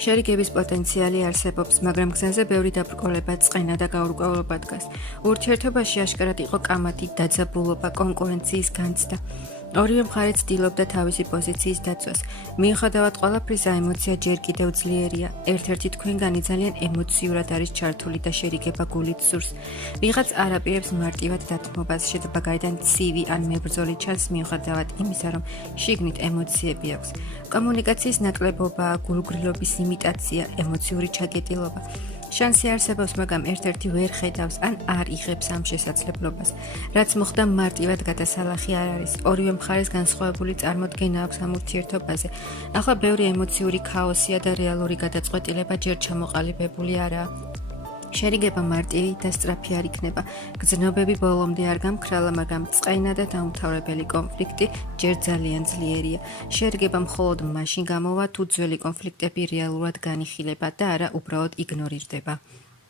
შერიგების პოტენციალი არსებობს, მაგრამ გზაზე ბევრი დაბრკოლება, წყენა და გაურკვევლობა დგას. ურთიერთობაში აშკარად იყო კამათი, დაძაბულობა, კონკურენციის განცდა. ორივე მხარე ცდილობდა თავისი პოზიციის დაცვას. მიუხედავად ყველაფრისა, ემოცია ჯერ კიდევ ძლიერია. ერთ-ერთი თქვენგანი ძალიან ემოციურად არის ჩართული და შერიგება გულით სურს. ვიღაც არ აპირებს მარტივად დათმობას, შეიძლება გაიდან ცივი ან მებრძოლი ჩანს მიუხედავად იმისა, რომ შიგნით ემოციები აქვს. კომუნიკაციის ნაკლებობა, გულუგრილობის იმიტაცია, ემოციური ჩაგეტილობა. შანსი არსებობს, მაგრამ ერთ-ერთი ვერ ხედავს ან არ იღებს ამ შესაძლებლობას. რაც მოხდა მარტივად გადასალახი არ არის. ორივე მხარეს განსხვავებული წარმოდგენა აქვს ამ ურთიერთობაზე. ახლა ბევრი ემოციური ქაოსია და რეალური გადაწყვეტილება ჯერ ჩამოყალიბებული არაა. შერიგება მარტივი და სწრაფი არ იქნება. გრძნობები ბოლომდე არ გამქრალა, მაგრამ წყენა და დაუმთავრებელი კონფლიქტი ჯერ ძალიან ძლიერია. შერიგება მხოლოდ მაშინ გამოვა, თუ ძველი კონფლიქტები რეალურად განიხილება და არა უბრალოდ იგნორირდება.